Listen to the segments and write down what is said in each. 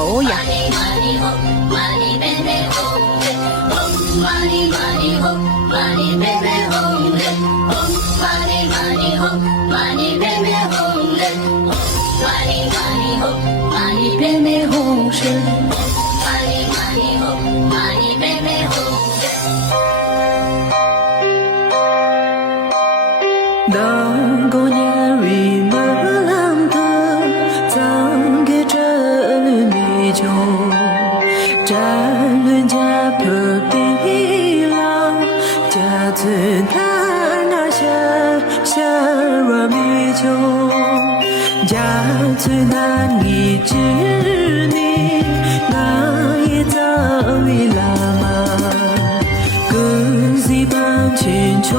哦呀。当过年为么浪的，藏给这里米酒，战论家破壁浪，家村他那下软米酒，家村那你知你那一早为拉嘛，各自帮亲仇。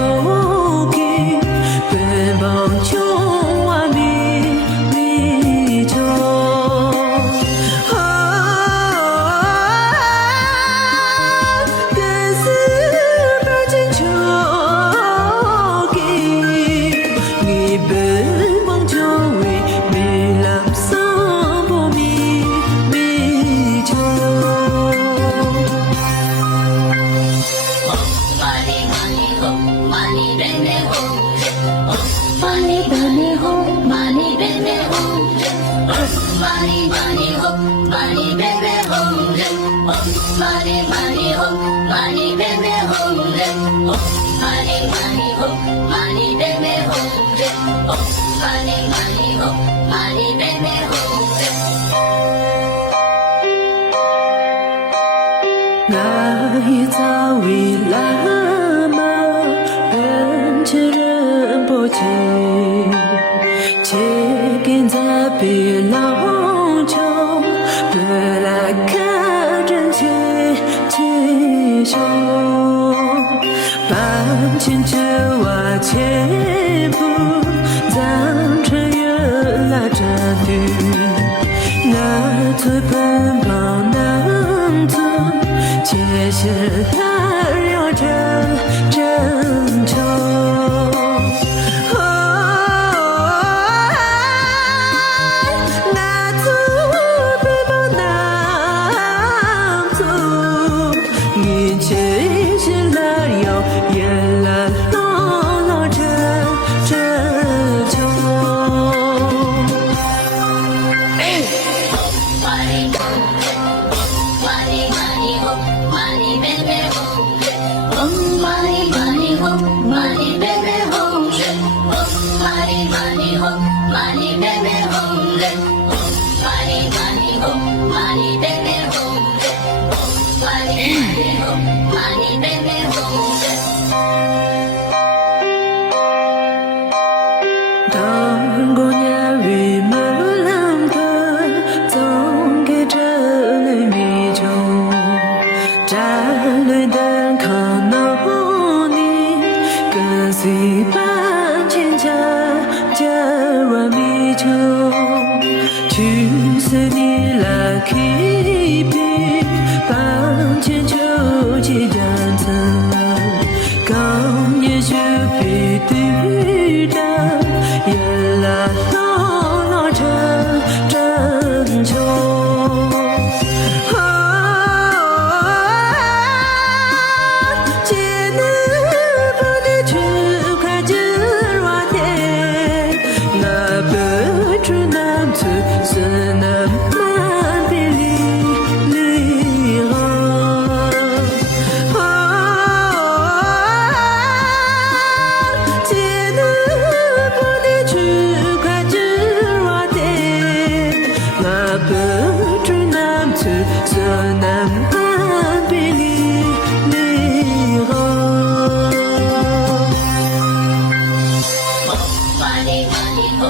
那一早为喇嘛人吃人不急，切根在别老酒，不来看真切手，半千只瓦切布，咱这月来这绿，那最奔跑南村。且是他要真愁，那祖北方南祖，你且是来要也来老真愁。当过年为么浪的，总给这里米酒，战略的靠闹你，跟随半千家软米酒。